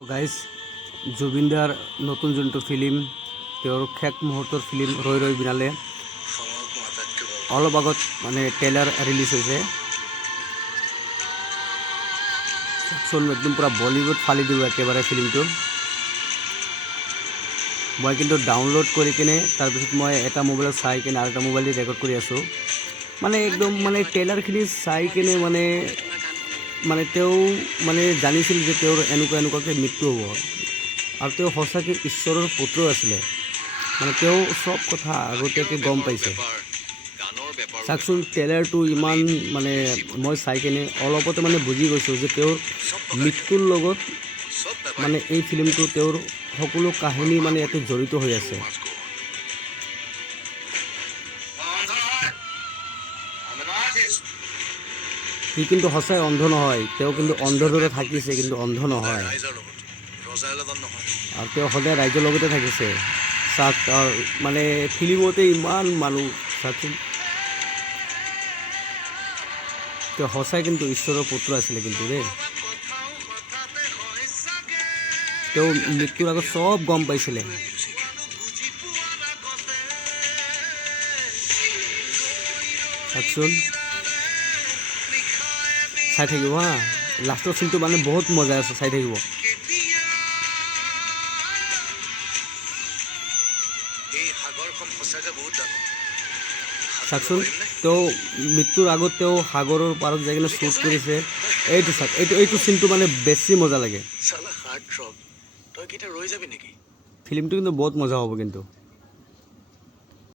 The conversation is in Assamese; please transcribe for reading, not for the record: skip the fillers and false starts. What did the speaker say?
গাইজ জুবিনদাৰ নতুন যোনটো ফিল্ম তেওঁৰ শেষ মুহূৰ্তৰ ফিল্ম ৰৈ ৰৈ বিনালে অলপ আগত মানে ট্ৰেইলাৰ ৰিলিজ হৈছে। একদম পুৰা বলিউড ফালি দিব একেবাৰে ফিল্মটো। মই কিন্তু ডাউনলোড কৰি কিনে তাৰপিছত মই এটা মোবাইলত চাই কিনে আৰু এটা মোবাইল দি ৰেকৰ্ড কৰি আছোঁ। মানে একদম মানে ট্ৰেইলাৰখিনি চাই কিনে মানে তেওঁ মানে জানিছিল যে তেওঁৰ এনেকুৱাকৈ মৃত্যু হ'ব আৰু তেওঁ সঁচাকৈ ঈশ্বৰৰ পুত্ৰ আছিলে। মানে তেওঁ চব কথা আগতীয়াকৈ গম পাইছে। চাওকচোন ট্ৰেইলাৰটো ইমান মানে মই চাই কিনে অলপতে মানে বুজি গৈছোঁ যে তেওঁৰ মৃত্যুৰ লগত মানে এই ফিল্মটো তেওঁৰ সকলো কাহিনী মানে ইয়াতে জড়িত হৈ আছে। সি কিন্তু সঁচাই অন্ধ নহয়, তেওঁ কিন্তু অন্ধৰ দৰে থাকিছে, কিন্তু অন্ধ নহয়। আৰু তেওঁ সদায় ৰাইজৰ লগতে থাকিছে। চাওক মানে ফিল্মতে ইমান মানুহ চাওকচোন, তেওঁ সঁচাই কিন্তু ঈশ্বৰৰ পুত্ৰ আছিলে কিন্তু দেই। তেওঁ মৃত্যুৰ আগত চব গম পাইছিলে। চাওকচোন চাই থাকিব হা, লাষ্টৰ চিনটো মানে বহুত মজা আছে, চাই থাকিব। চাওকচোন তেওঁ মৃত্যুৰ আগত তেওঁ সাগৰৰ পাৰত যাই কিনে শ্বুট কৰিছে। এইটো চাওক, এইটো চিনটো মানে বেছি মজা লাগে। ফিল্মটো কিন্তু বহুত মজা হ'ব কিন্তু।